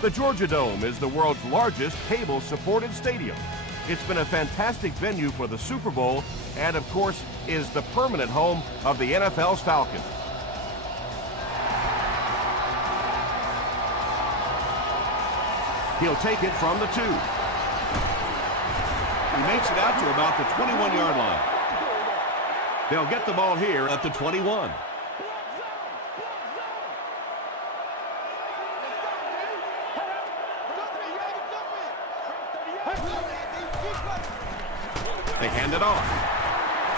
The Georgia Dome is the world's largest cable-supported stadium. It's been a fantastic venue for the Super Bowl and, of course, is the permanent home of the NFL's Falcons. He'll take it from the 2. He makes it out to about the 21-yard line. They'll get the ball here at the 21. They hand it off.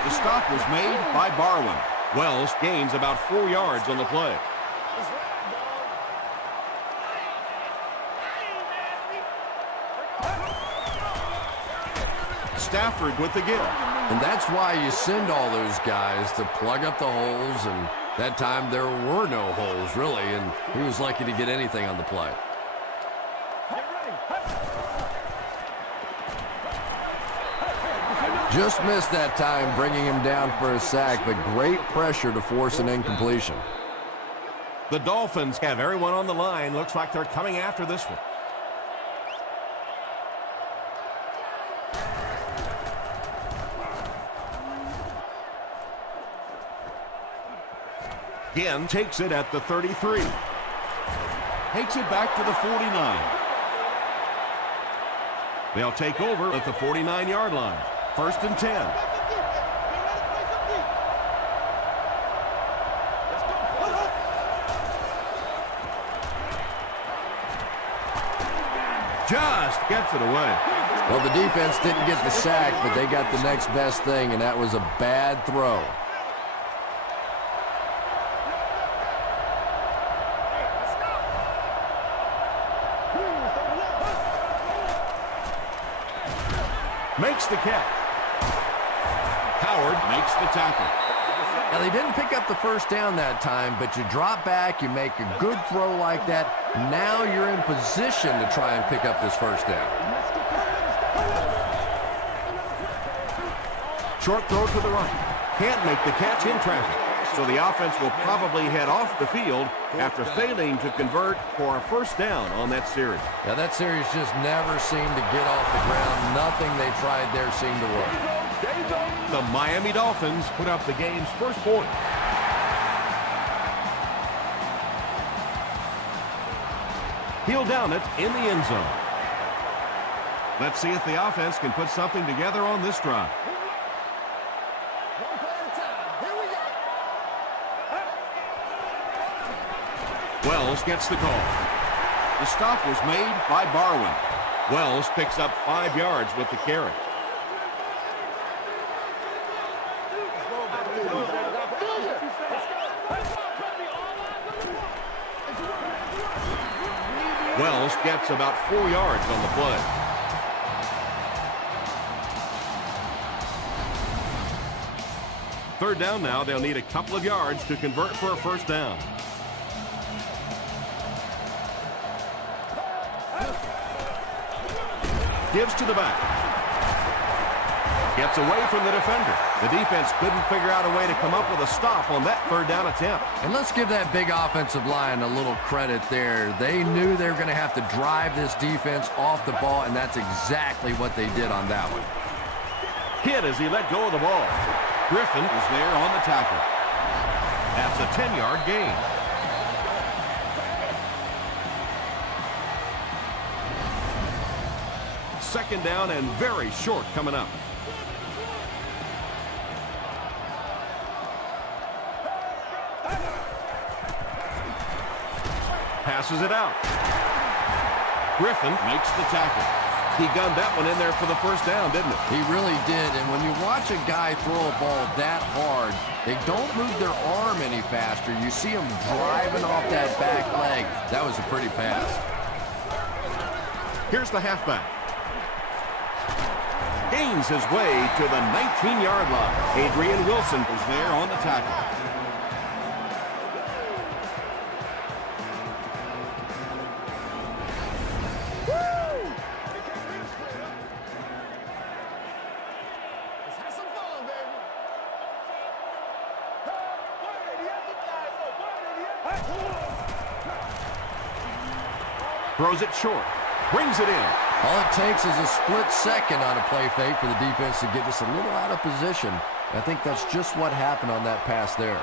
The stop was made by Barwin. Wells gains about 4 yards on the play. Stafford with the give. And that's why you send all those guys to plug up the holes, and that time there were no holes, really, and he was lucky to get anything on the play. Just missed that time, bringing him down for a sack, but great pressure to force an incompletion. The Dolphins have everyone on the line. Looks like they're coming after this one. Again, takes it at the 33. Takes it back to the 49. They'll take over at the 49-yard line. 1st and 10. Just gets it away. Well, the defense didn't get the sack, but they got the next best thing, and that was a bad throw. Makes the catch. Howard makes the tackle. Now, they didn't pick up the first down that time, but you drop back, you make a good throw like that. Now you're in position to try and pick up this first down. Short throw to the right. Can't make the catch in traffic. So the offense will probably head off the field after failing to convert for a first down on that series. Now, that series just never seemed to get off the ground. Nothing they tried there seemed to work. The Miami Dolphins put up the game's first point. He'll down it in the end zone. Let's see if the offense can put something together on this drive. Wells gets the call. The stop was made by Barwin. Wells picks up 5 yards with the carry. Wells gets about 4 yards on the play. Third down now. They'll need a couple of yards to convert for a first down. Gives to the back. Gets away from the defender. The defense couldn't figure out a way to come up with a stop on that third down attempt. And let's give that big offensive line a little credit there. They knew they were going to have to drive this defense off the ball, and that's exactly what they did on that one. Hit as he let go of the ball. Griffin is there on the tackle. That's a 10-yard gain. Second down and very short coming up. Passes it out. Griffin makes the tackle. He gunned that one in there for the first down, didn't it? He really did, and when you watch a guy throw a ball that hard, they don't move their arm any faster. You see him driving off that back leg. That was a pretty pass. Here's the halfback. Gains his way to the 19-yard line. Adrian Wilson was there on the tackle. Throws it short. Brings it in. All it takes is a split second on a play fake for the defense to get just a little out of position. I think that's just what happened on that pass there.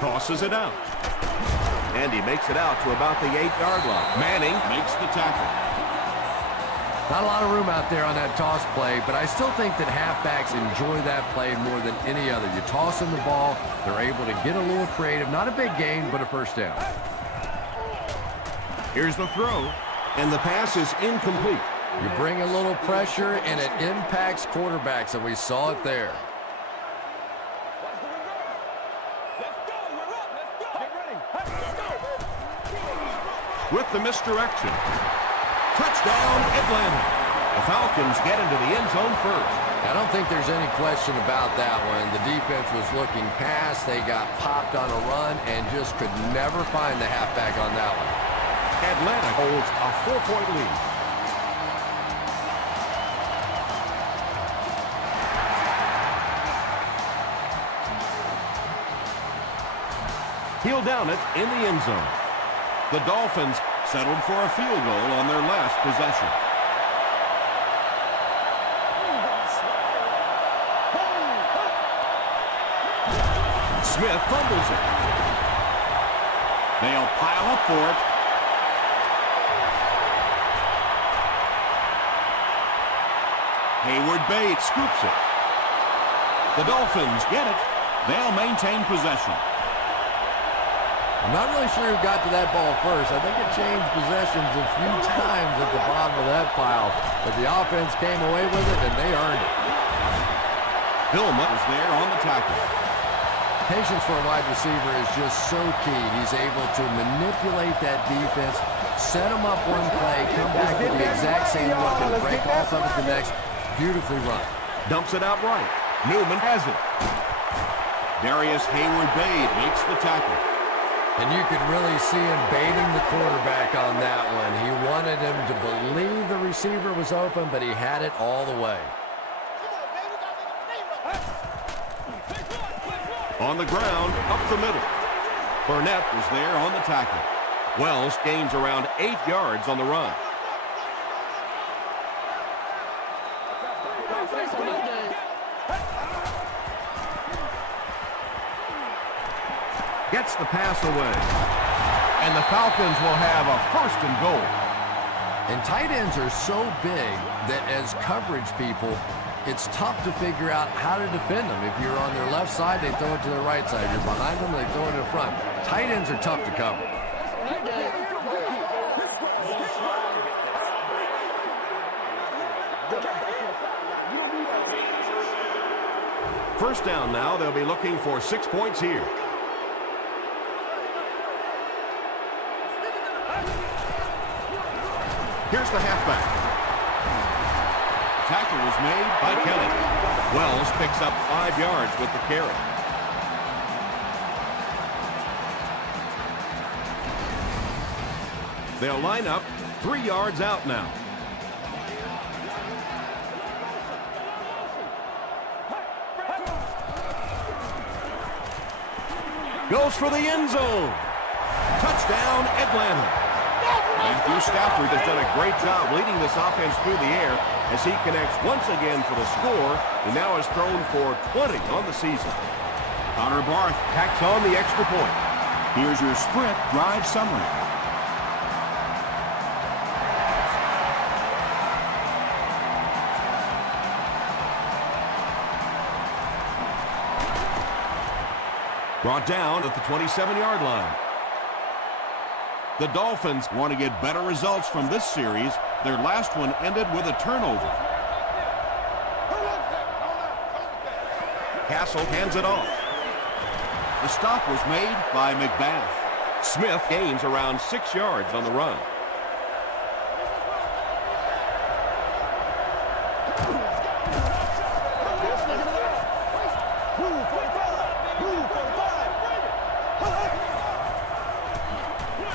Tosses it out. And he makes it out to about the 8-yard line. Manning makes the tackle. Not a lot of room out there on that toss play, but I still think that halfbacks enjoy that play more than any other. You toss them the ball, they're able to get a little creative. Not a big gain, but a first down. Here's the throw, and the pass is incomplete. You bring a little pressure, and it impacts quarterbacks, and we saw it there. With the misdirection. Touchdown, Atlanta. The Falcons get into the end zone first. I don't think there's any question about that one. The defense was looking past. They got popped on a run and just could never find the halfback on that one. Atlanta holds a 4-point lead. He'll down it in the end zone. The Dolphins settled for a field goal on their last possession. Smith fumbles it. They'll pile up for it. Hayward Bates scoops it. The Dolphins get it. They'll maintain possession. I'm not really sure who got to that ball first. I think it changed possessions a few times at the bottom of that pile. But the offense came away with it, and they earned it. Vilma is there on the tackle. Patience for a wide receiver is just so key. He's able to manipulate that defense, set them up one play, come back with the exact same look, and break off of it the next. Beautifully run. Dumps it out right. Newman has it. Darius Hayward-Bade makes the tackle. And you could really see him baiting the quarterback on that one. He wanted him to believe the receiver was open, but he had it all the way. On the ground, up the middle. Burnett was there on the tackle. Wells gains around 8 yards on the run. Gets the pass away. And the Falcons will have a 1st and goal. And tight ends are so big that as coverage people, it's tough to figure out how to defend them. If you're on their left side, they throw it to their right side. If you're behind them, they throw it in front. Tight ends are tough to cover. First down now. They'll be looking for 6 points here. Here's the halfback. Tackle was made by Kelly. Wells picks up 5 yards with the carry. They'll line up 3 yards out now. Goes for the end zone. Touchdown, Atlanta. Matthew Stafford has done a great job leading this offense through the air as he connects once again for the score. He now has thrown for 20 on the season. Connor Barth tacks on the extra point. Here's your sprint drive summary. Brought down at the 27-yard line. The Dolphins want to get better results from this series. Their last one ended with a turnover. Castle hands it off. The stop was made by McBath. Smith gains around 6 yards on the run.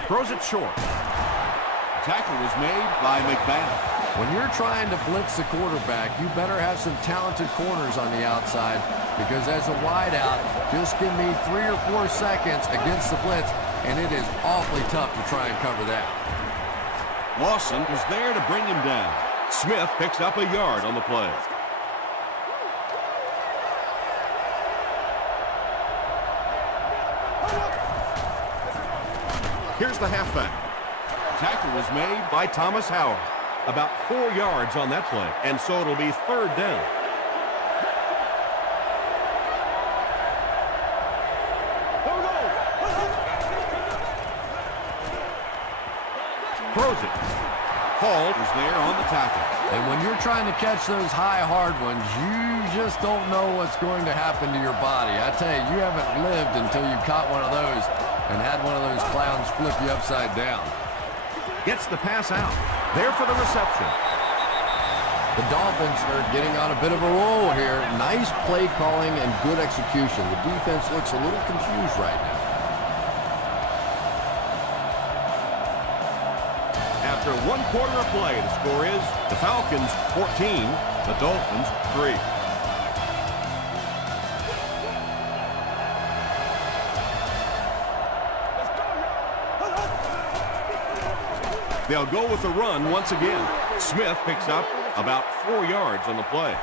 Throws it short. Tackle was made by McBath. When you're trying to blitz the quarterback, you better have some talented corners on the outside, because as a wideout, just give me 3 or 4 seconds against the blitz, and it is awfully tough to try and cover that. Lawson is there to bring him down. Smith picks up a yard on the play. Here's the halfback. Tackle was made by Thomas Howard. About 4 yards on that play, and so it'll be 3rd down. Throws it. Hall is there on the tackle. And when you're trying to catch those high, hard ones, you just don't know what's going to happen to your body. I tell you, you haven't lived until you caught one of those and had one of those clowns flip you upside down. Gets the pass out. There for the reception. The Dolphins are getting on a bit of a roll here. Nice play calling and good execution. The defense looks a little confused right now. After 1 quarter of play, the score is the Falcons 14, the Dolphins 3. They'll go with the run once again. Smith picks up about 4 yards on the play.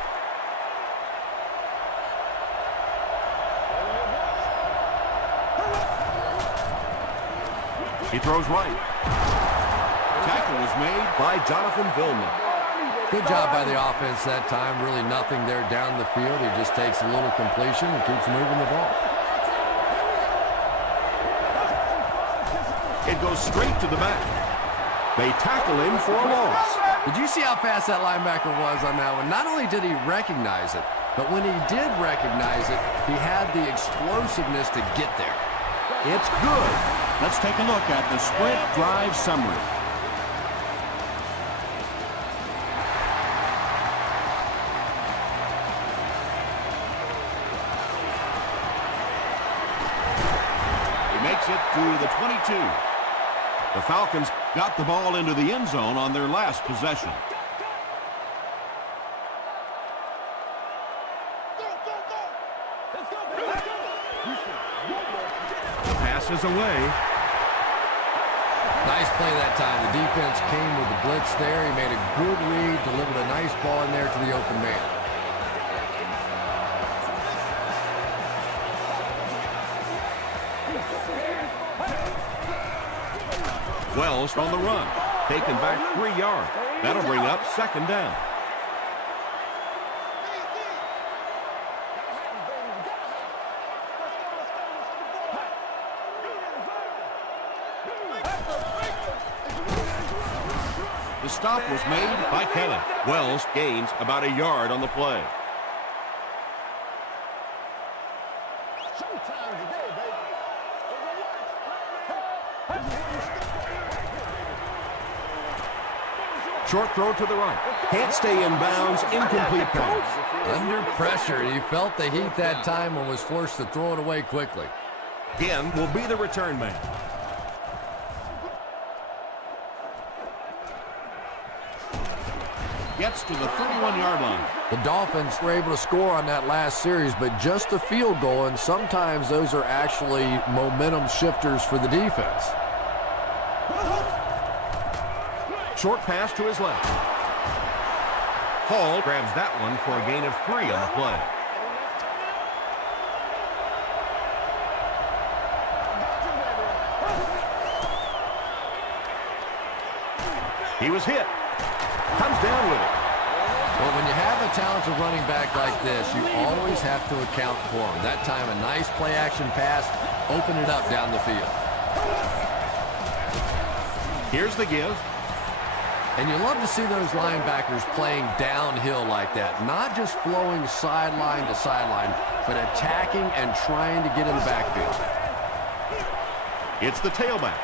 He throws right. Tackle was made by Jonathan Vilma. Good job by the offense that time. Really nothing there down the field. He just takes a little completion and keeps moving the ball. It goes straight to the back. They tackle him for a loss. Did you see how fast that linebacker was on that one? Not only did he recognize it, but when he did recognize it, he had the explosiveness to get there. It's good. Let's take a look at the sprint drive summary. He makes it to the 22. The Falcons got the ball into the end zone on their last possession. The pass is away. Nice play that time. The defense came with the blitz there. He made a good read, delivered a nice ball in there to the open man. Wells on the run, taken back 3 yards. That'll bring up 2nd down. The stop was made by Kelly. Wells gains about a yard on the play. Short throw to the right. Can't stay in bounds. Incomplete pass. Under pressure. He felt the heat that time and was forced to throw it away quickly. Again will be the return man. Gets to the 31-yard line. The Dolphins were able to score on that last series, but just a field goal, and sometimes those are actually momentum shifters for the defense. Short pass to his left. Hall grabs that one for a gain of 3 on the play. He was hit. Comes down with it. Well, when you have a talented running back like this, you always have to account for him. That time, a nice play-action pass opened it up down the field. Here's the give. And you love to see those linebackers playing downhill like that. Not just flowing sideline to sideline, but attacking and trying to get in the backfield. It's the tailback.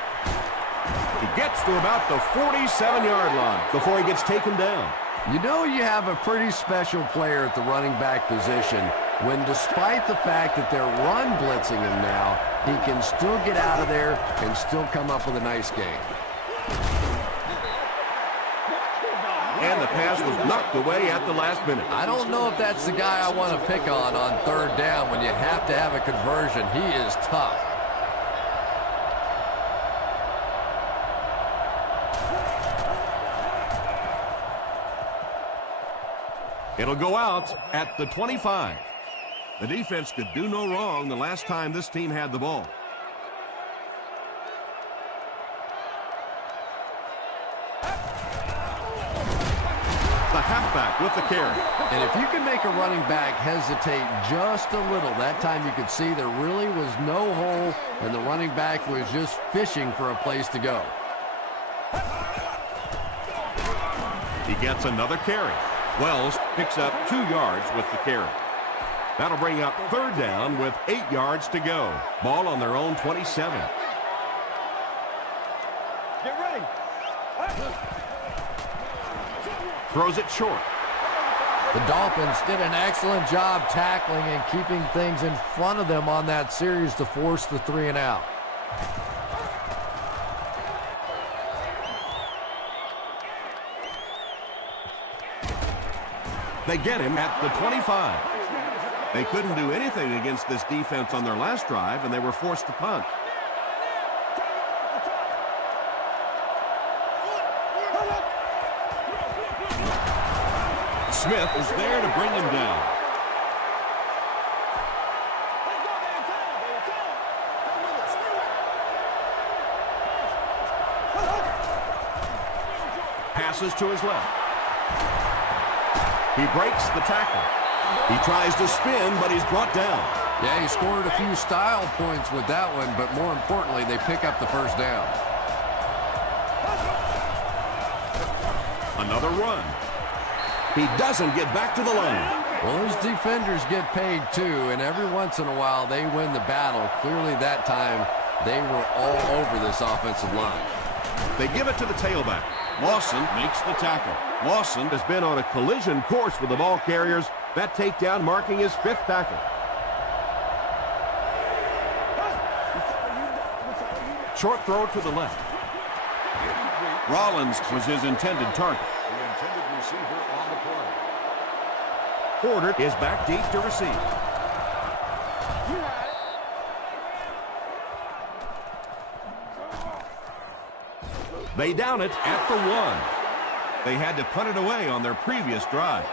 He gets to about the 47-yard line before he gets taken down. You know you have a pretty special player at the running back position when, despite the fact that they're run blitzing him now, he can still get out of there and still come up with a nice game. And the pass was knocked away at the last minute. I don't know if that's the guy I want to pick on third down when you have to have a conversion. He is tough. It'll go out at the 25. The defense could do no wrong the last time this team had the ball. The halfback with the carry. And if you can make a running back hesitate just a little, that time you could see there really was no hole, and the running back was just fishing for a place to go. He gets another carry. Wells picks up 2 yards with the carry. That'll bring up third down with 8 yards to go. Ball on their own 27. Get ready. Throws it short. The Dolphins did an excellent job tackling and keeping things in front of them on that series to force the 3 and out. They get him at the 25. They couldn't do anything against this defense on their last drive, and they were forced to punt. Smith is there to bring him down. Passes to his left. He breaks the tackle. He tries to spin, but he's brought down. Yeah, he scored a few style points with that one, but more importantly, they pick up the first down. Another run. He doesn't get back to the line. Well, those defenders get paid too, and every once in a while they win the battle. Clearly that time they were all over this offensive line. They give it to the tailback. Lawson makes the tackle. Lawson has been on a collision course with the ball carriers. That takedown marking his 5th tackle. Short throw to the left. Rollins was his intended target. The intended receiver on the play. Porter is back deep to receive. They down it at the 1. They had to punt it away on their previous drive.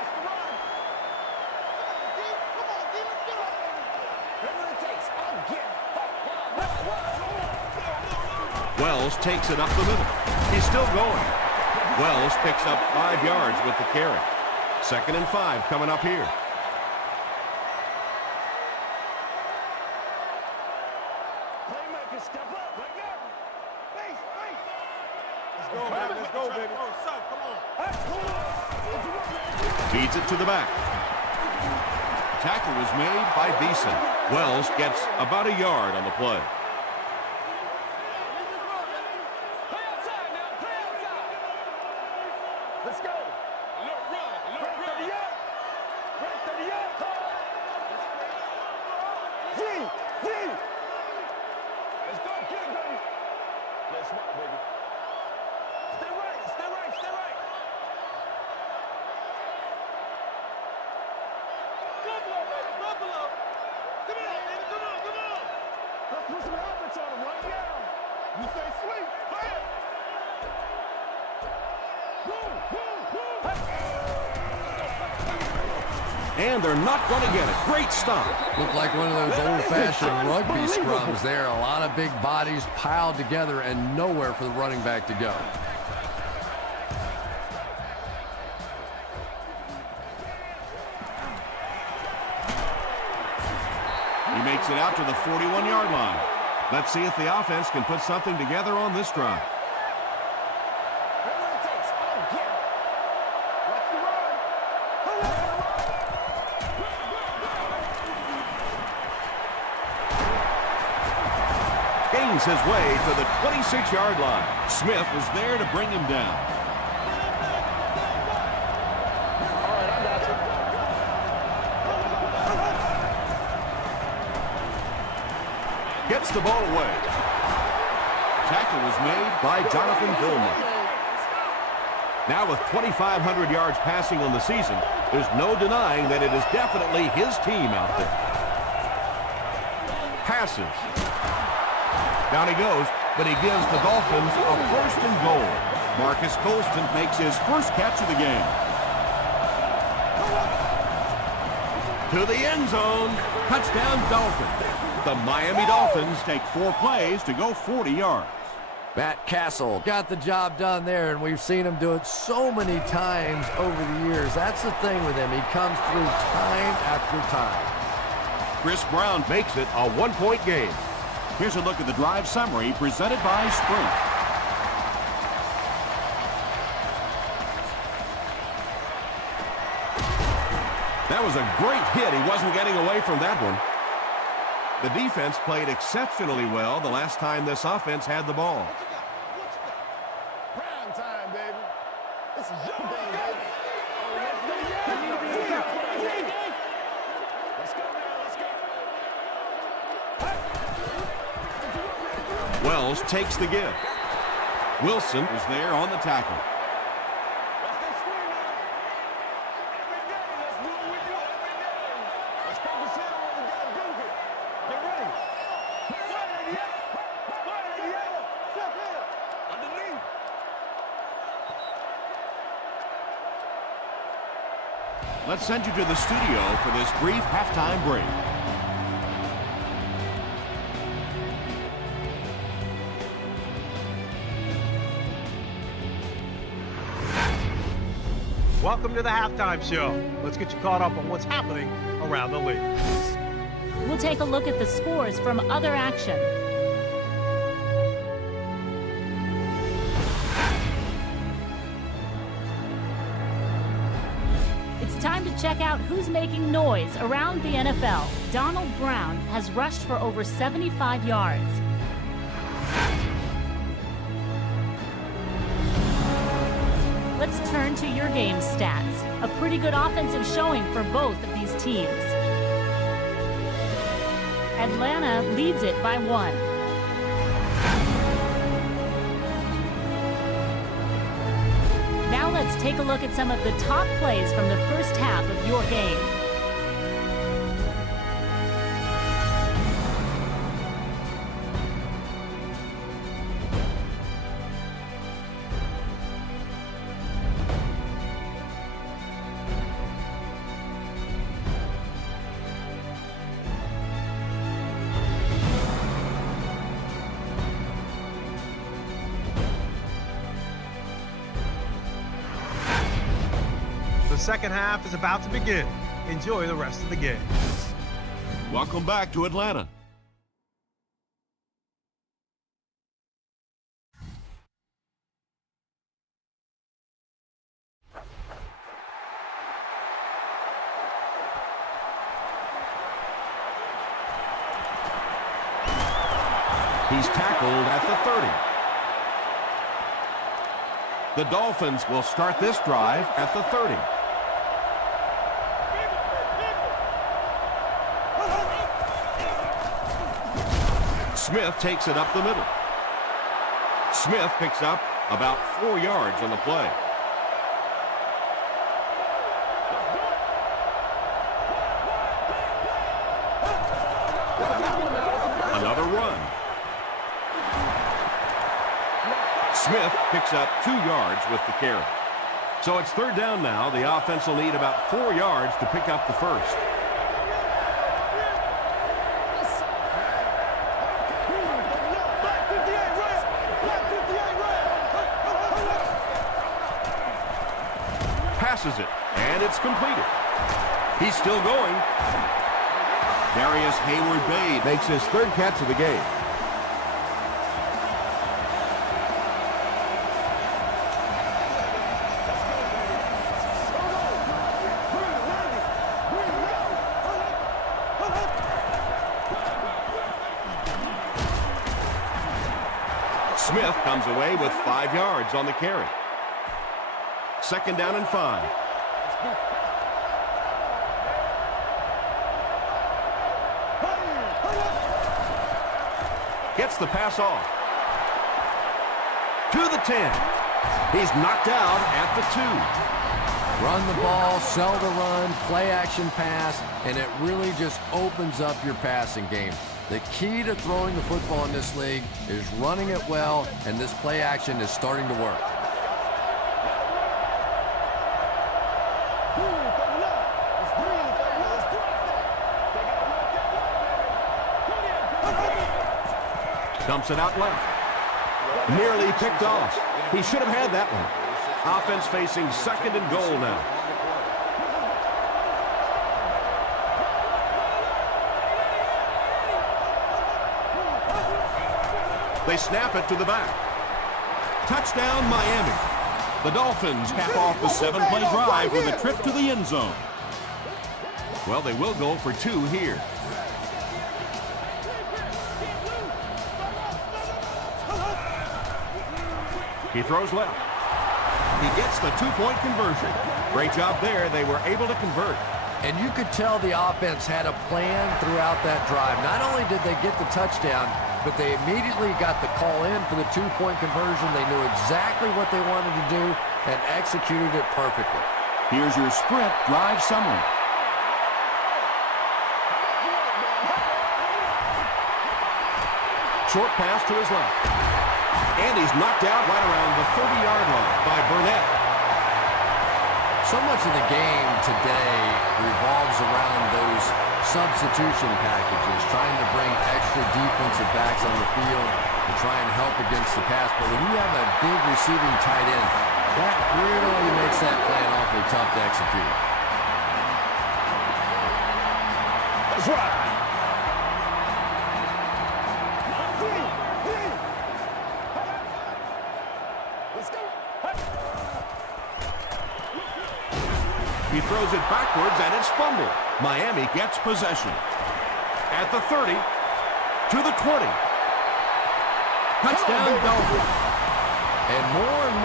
Wells takes it up the middle. He's still going. Wells picks up 5 yards with the carry. 2nd and 5 coming up here. Playmakers step up right now. Let's go, baby. Let's go, baby. Come on. Feeds it to the back. Tackle was made by Beeson. Wells gets about a yard on the play. Let's go. Let's go. Get it, baby. Let's rock, baby. Stay right. Buffalo, baby. Buffalo. Come on, baby. Come on. Let's put some helmets on them right now. You say sweet. Play it. And they're not going to get it. Great stop. Looked like one of those old-fashioned rugby scrums there. A lot of big bodies piled together and nowhere for the running back to go. He makes it out to the 41-yard line. Let's see if the offense can put something together on this drive. Gains his way to the 26-yard line. Smith was there to bring him down. Gets the ball away. Tackle was made by Jonathan Gilman. Now with 2,500 yards passing on the season, there's no denying that it is definitely his team out there. Passes. Down he goes, but he gives the Dolphins a 1st and goal. Marcus Colston makes his first catch of the game. To the end zone. Touchdown Dolphins. The Miami Dolphins take 4 plays to go 40 yards. Matt Castle got the job done there, and we've seen him do it so many times over the years. That's the thing with him. He comes through time after time. Chris Brown makes it a 1-point game. Here's a look at the drive summary presented by Sprint. That was a great hit. He wasn't getting away from that one. The defense played exceptionally well the last time this offense had the ball. Prime time, baby. This is your game, baby. Let's go now, let's go. Wells takes the give. Wilson is there on the tackle. Let's send you to the studio for this brief halftime break. Welcome to the halftime show. Let's get you caught up on what's happening around the league. We'll take a look at the scores from other action. It's time to check out who's making noise around the NFL. Donald Brown has rushed for over 75 yards. Let's turn to your game stats. A pretty good offensive showing for both of these teams. Atlanta leads it by 1. Now let's take a look at some of the top plays from the first half of your game. The second half is about to begin. Enjoy the rest of the game. Welcome back to Atlanta. He's tackled at the 30. The Dolphins will start this drive at the 30. Smith takes it up the middle. Smith picks up about 4 yards on the play. Another run. Smith picks up 2 yards with the carry. So it's third down now. The offense will need about 4 yards to pick up the first. Passes it, and it's completed. He's still going. Darius Hayward-Bay makes his third catch of the game. Smith comes away with 5 yards on the carry. Second down and 5. Gets the pass off. To the 10. He's knocked out at the 2. Run the ball, sell the run, play action pass, and it really just opens up your passing game. The key to throwing the football in this league is running it well, and this play action is starting to work. Dumps it out left. Nearly picked off. He should have had that one. Offense facing 2nd and goal now. They snap it to the back. Touchdown, Miami. The Dolphins cap off the 7-play drive with a trip to the end zone. Well, they will go for 2 here. He throws left. He gets the 2-point conversion. Great job there. They were able to convert. And you could tell the offense had a plan throughout that drive. Not only did they get the touchdown, but they immediately got the call in for the 2-point conversion. They knew exactly what they wanted to do and executed it perfectly. Here's your Sprint drive summary. Short pass to his left. And he's knocked out right around the 30-yard line by Burnett. So much of the game today revolves around those substitution packages, trying to bring extra defensive backs on the field to try and help against the pass. But when you have a big receiving tight end, that really makes that plan awfully tough to execute. That's right. He throws it backwards, and it's fumbled. Miami gets possession. At the 30, to the 20. Touchdown, Dolphins. And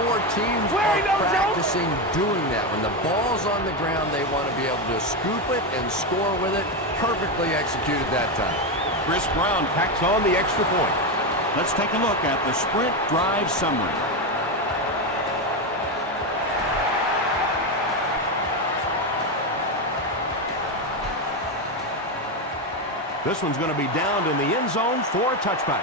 more teams are practicing doing that. When the ball's on the ground, they want to be able to scoop it and score with it. Perfectly executed that time. Chris Brown packs on the extra point. Let's take a look at the Sprint drive summary. This one's going to be downed in the end zone for a touchback.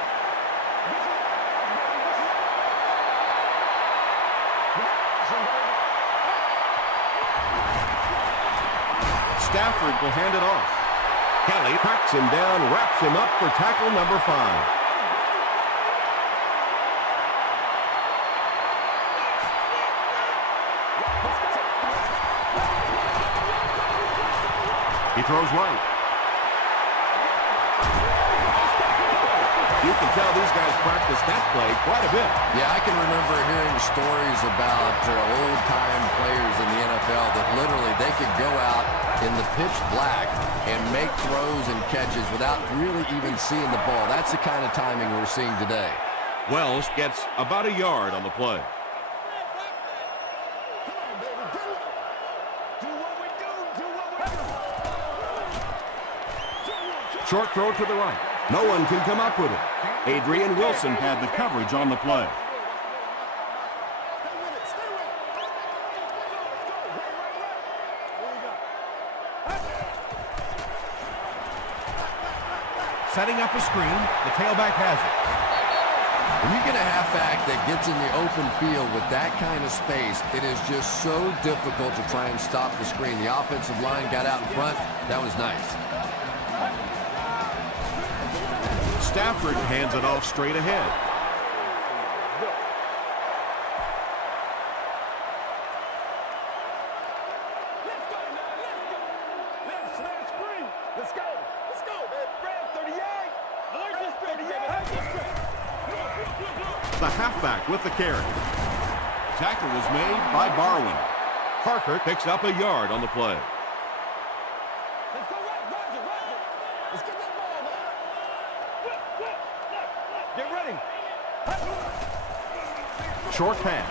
Stafford will hand it off. Kelly packs him down, wraps him up for tackle number 5. He throws right. You can tell these guys practice that play quite a bit. Yeah, I can remember hearing stories about old-time players in the NFL that literally they could go out in the pitch black and make throws and catches without really even seeing the ball. That's the kind of timing we're seeing today. Wells gets about a yard on the play. Short throw to the right. No one can come up with it. Adrian Wilson Had the coverage on the play. setting up a screen. The tailback has it. When you get a halfback that gets in the open field with that kind of space, it is just so difficult to try and stop the screen. The offensive line got out in front. That was nice. Stafford hands it off straight ahead. The halfback with the carry. Tackle was made by Barwin. Parker picks up a yard on the play. Let's go right, Roger, Roger. Let's get that ball, man. Get ready. Short pass.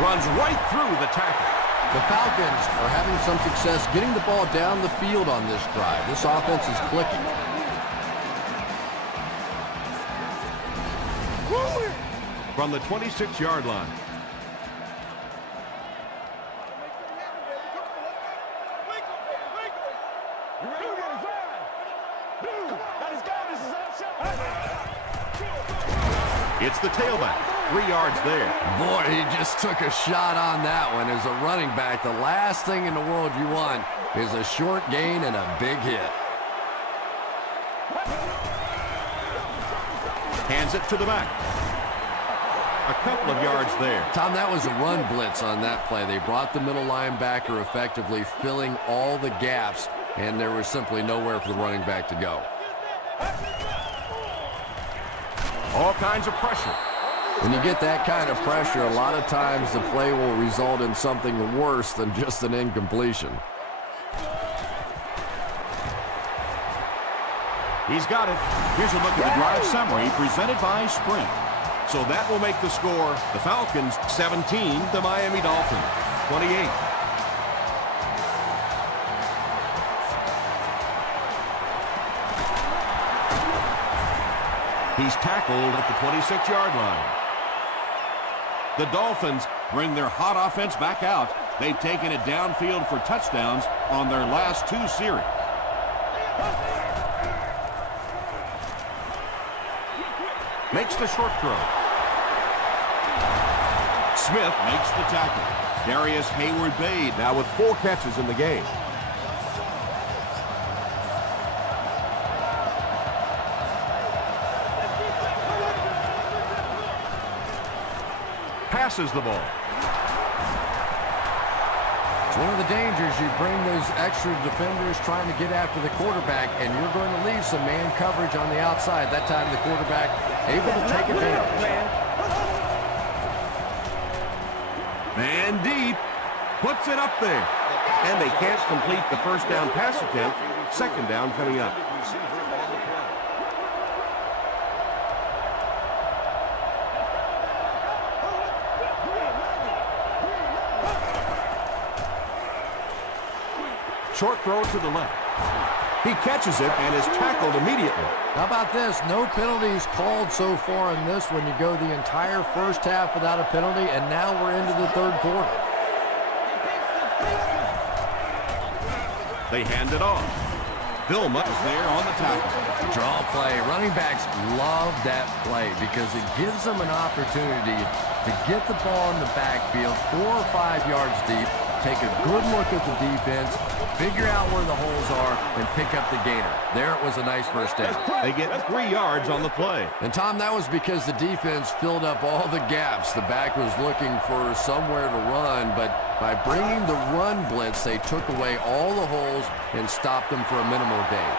Runs right through the tackle. The Falcons are having some success getting the ball down the field on this drive. This offense is clicking. From from the 26-yard line. It's the tailback. 3 yards there. Boy, he just took a shot on that one. As a running back, the last thing in the world you want is a short gain and a big hit. Hands it to the back. A couple of yards there. Tom, that was a run blitz on that play. They brought the middle linebacker effectively filling all the gaps, and there was simply nowhere for the running back to go. All kinds of pressure. When you get that kind of pressure, a lot of times the play will result in something worse than just an incompletion. He's got it. Here's a look at the drive summary presented by Sprint. So that will make the score the Falcons 17, the Miami Dolphins 28. He's tackled at the 26-yard line. The Dolphins bring their hot offense back out. They've taken it downfield for touchdowns on their last 2 series. Makes the short throw. Smith makes the tackle. Darius Hayward-Bade now with 4 catches in the game. Passes the ball. It's one of the dangers. You bring those extra defenders trying to get after the quarterback, and you're going to leave some man coverage on the outside. That time the quarterback able to take advantage. Man deep. Puts it up there. And they can't complete the first down pass attempt. Second down coming up. Short throw to the left. He catches it and is tackled immediately. How about this? No penalties called so far in this one. You go the entire first half without a penalty, and now we're into the third quarter. They hand it off. Vilma is there on the tackle. Draw play. Running backs love that play because it gives them an opportunity to get the ball in the backfield 4 or 5 yards deep, take a good look at the defense, figure out where the holes are, and pick up the gainer. There it was a nice first down. They get 3 yards on the play. And, Tom, that was because the defense filled up all the gaps. The back was looking for somewhere to run, but by bringing the run blitz, they took away all the holes and stopped them for a minimal gain.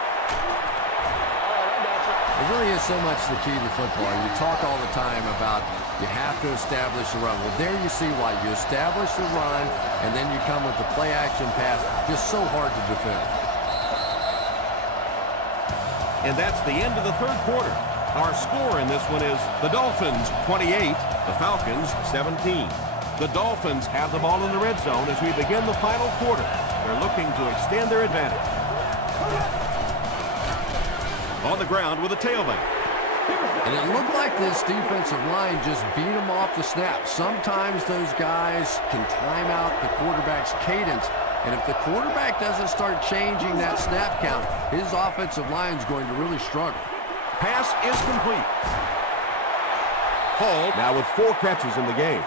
It really is so much the key to football. You talk all the time about you have to establish the run. Well, there you see why. You establish the run, and then you come with the play-action pass. Just so hard to defend. And that's the end of the third quarter. Our score in this one is the Dolphins 28, the Falcons 17. The Dolphins have the ball in the red zone as we begin the final quarter. They're looking to extend their advantage. On the ground with a tailback. And it looked like this defensive line just beat them off the snap. Sometimes those guys can time out the quarterback's cadence. And if the quarterback doesn't start changing that snap count, his offensive line is going to really struggle. Pass is complete. Hall now with 4 catches in the game.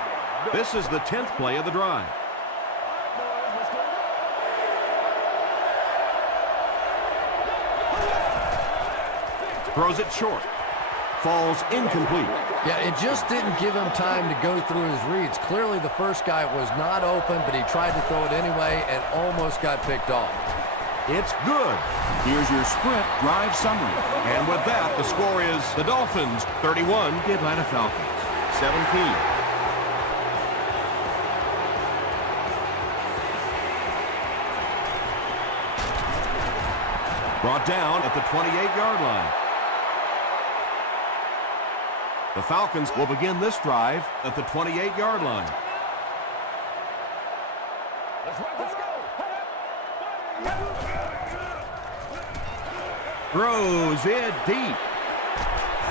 This is the 10th play of the drive. Throws it short. Falls incomplete. Yeah, it just didn't give him time to go through his reads. Clearly the first guy was not open, but he tried to throw it anyway and almost got picked off. It's good. Here's your Sprint drive summary. And with that, the score is the Dolphins 31, the Atlanta Falcons 17. Brought down at the 28-yard line. The Falcons will begin this drive at the 28-yard line. Throws it deep.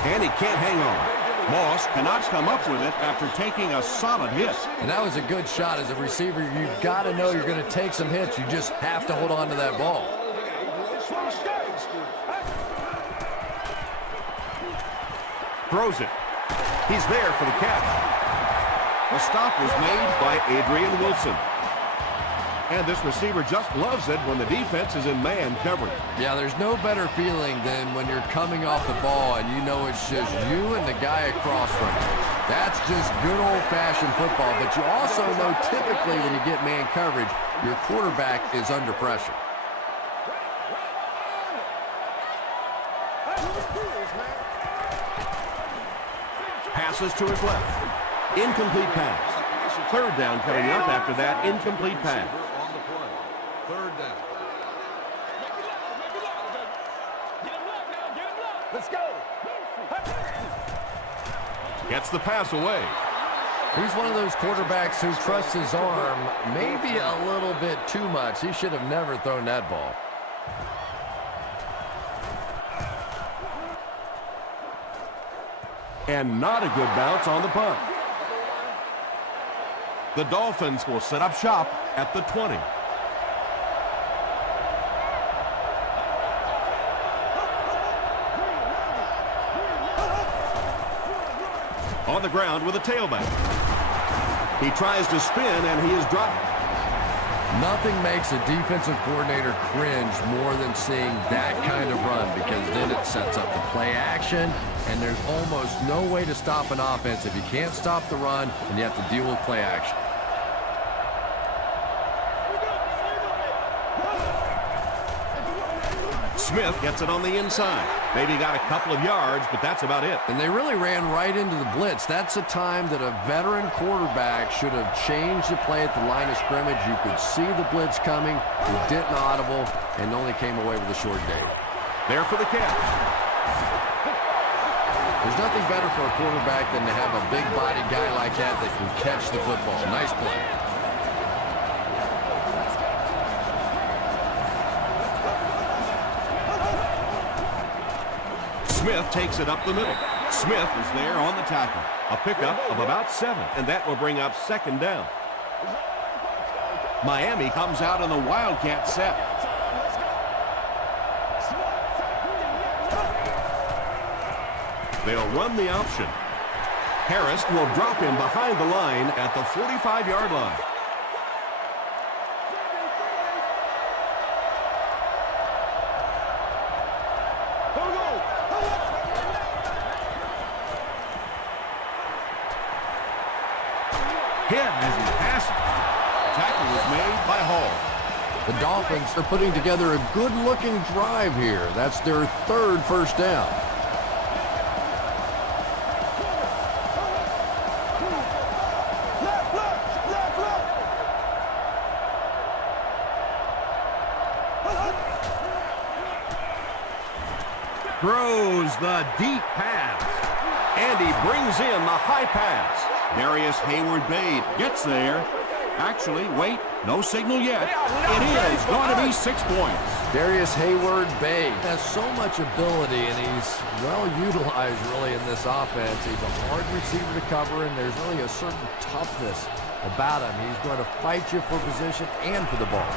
And he can't hang on. Moss cannot come up with it after taking a solid hit. And that was a good shot. As a receiver, you've got to know you're going to take some hits. You just have to hold on to that ball. Throws it. He's there for the catch. The stop was made by Adrian Wilson. And this receiver just loves it when the defense is in man coverage. Yeah, there's no better feeling than when you're coming off the ball and you know it's just you and the guy across from you. That's just good old-fashioned football. But you also know typically when you get man coverage, your quarterback is under pressure. Passes to his left. Incomplete pass. Third down coming up after that incomplete pass. Third down. Let's go. Gets the pass away. He's one of those quarterbacks who trusts his arm maybe a little bit too much. He should have never thrown that ball. And not a good bounce on the punt. The Dolphins will set up shop at the 20. On the ground with a tailback. He tries to spin and he is dropped. Nothing makes a defensive coordinator cringe more than seeing that kind of run, because then it sets up the play action, and there's almost no way to stop an offense if you can't stop the run and you have to deal with play action. Smith gets it on the inside. Maybe got a couple of yards, but that's about it. And they really ran right into the blitz. That's a time that a veteran quarterback should have changed the play at the line of scrimmage. You could see the blitz coming. He didn't audible and only came away with a short gain. There for the catch. There's nothing better for a quarterback than to have a big body guy like that can catch the football. Nice play. Smith takes it up the middle. Smith is there on the tackle. A pickup of about 7, and that will bring up second down. Miami comes out in the Wildcat set. They'll run the option. Harris will drop him behind the line at the 45-yard line. Hit as he passes. Tackle was made by Hall. The Dolphins are putting together a good-looking drive here. That's their third first down. Throws the deep pass. And he brings in the high pass. Darius Hayward-Bade gets there. Actually, wait, no signal yet. It is going to be 6 points. Darius Hayward-Bade has so much ability, and he's well utilized really in this offense. He's a hard receiver to cover, and there's really a certain toughness about him. He's going to fight you for position and for the ball.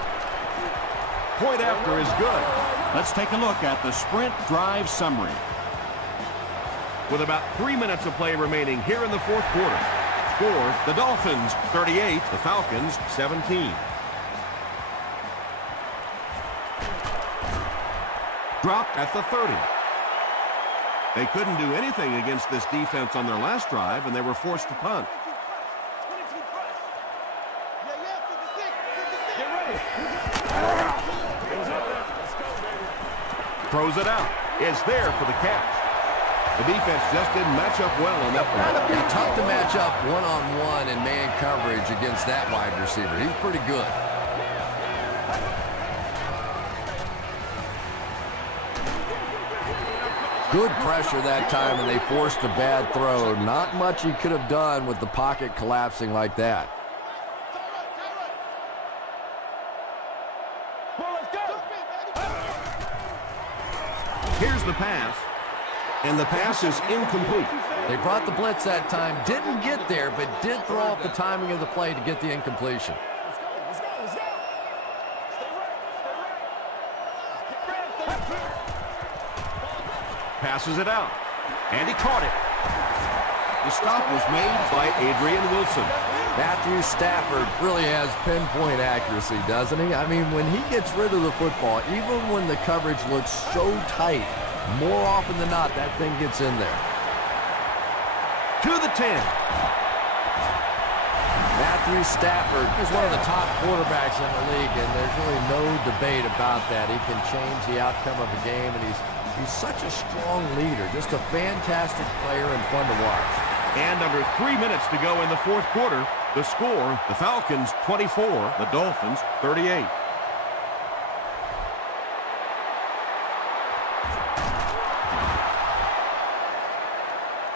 Point after is good. Let's take a look at the sprint drive summary. With about 3 minutes of play remaining here in the fourth quarter. Score, the Dolphins 38, the Falcons 17. Dropped at the 30. They couldn't do anything against this defense on their last drive, and they were forced to punt. Throws it out. Is there for the catch. The defense just didn't match up well on that play. It's tough to match up one-on-one in man coverage against that wide receiver. He's pretty good. Good pressure that time, and they forced a bad throw. Not much he could have done with the pocket collapsing like that. Here's the pass. And the pass is incomplete. They brought the blitz that time, didn't get there, but did throw off the timing of the play to get the incompletion. Passes it out. And he caught it. The stop was made by Adrian Wilson. Matthew Stafford really has pinpoint accuracy, doesn't he? I mean, when he gets rid of the football, even when the coverage looks so tight, more often than not, that thing gets in there. To the 10. Matthew Stafford is one of the top quarterbacks in the league, and there's really no debate about that. He can change the outcome of a game, and he's such a strong leader, just a fantastic player and fun to watch. And under 3 minutes to go in the fourth quarter, the score, the Falcons 24, the Dolphins 38.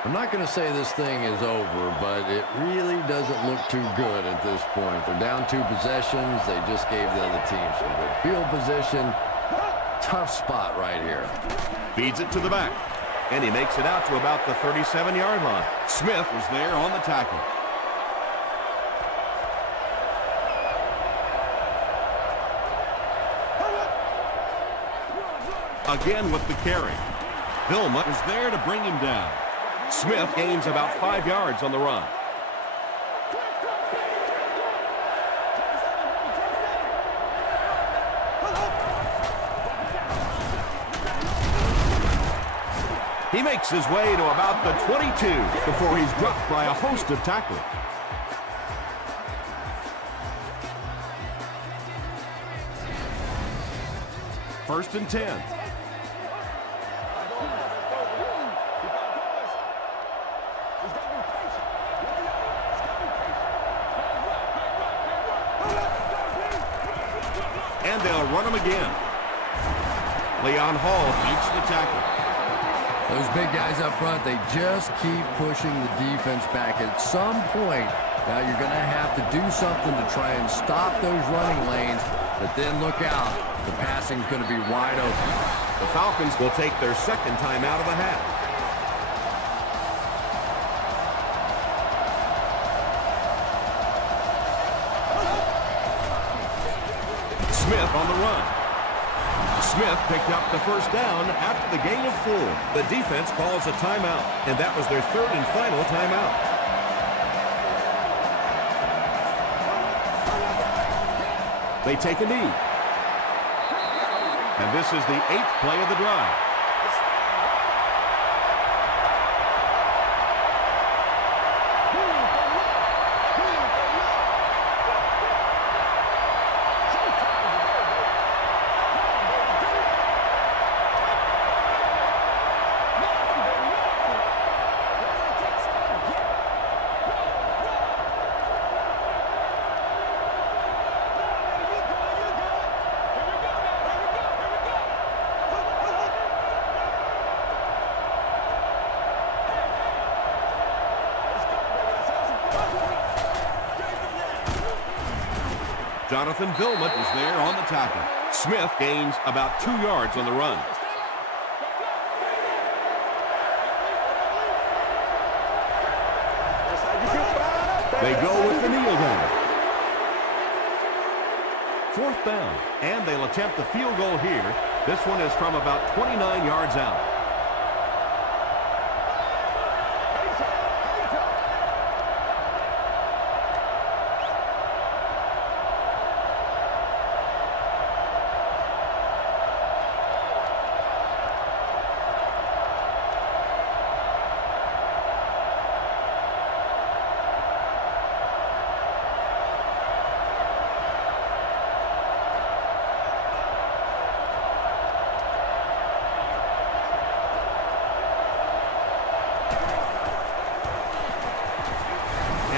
I'm not going to say this thing is over, but it really doesn't look too good at this point. They're down 2 possessions. They just gave the other team some good field position. Tough spot right here. Feeds it to the back. And he makes it out to about the 37-yard line. Smith was there on the tackle. Again with the carry. Vilma is there to bring him down. Smith gains about 5 yards on the run. He makes his way to about the 22 before he's dropped by a host of tacklers. First and 10. And they'll run him again. Leon Hall beats the tackle. Those big guys up front, they just keep pushing the defense back. At some point, now you're going to have to do something to try and stop those running lanes, but then look out. The passing's going to be wide open. The Falcons will take their second time out of the half. Smith on the run. Smith picked up the first down after the gain of 4. The defense calls a timeout, and that was their third and final timeout. They take a knee. And this is the 8th play of the drive. Jonathan Vilma is there on the tackle. Smith gains about 2 yards on the run. They go with the kneel down. 4th down, and they'll attempt the field goal here. This one is from about 29 yards out.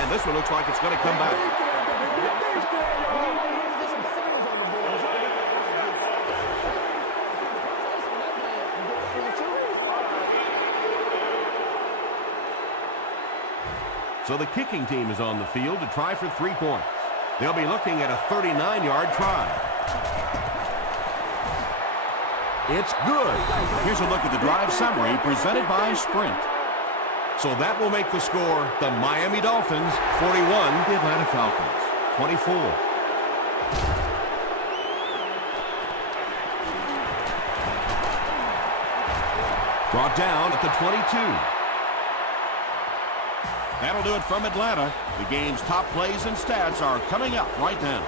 This one looks like it's going to come back. So the kicking team is on the field to try for 3 points. They'll be looking at a 39-yard try. It's good. Here's a look at the drive summary presented by Sprint. So that will make the score the Miami Dolphins 41, the Atlanta Falcons 24. Brought down at the 22. That'll do it from Atlanta. The game's top plays and stats are coming up right now.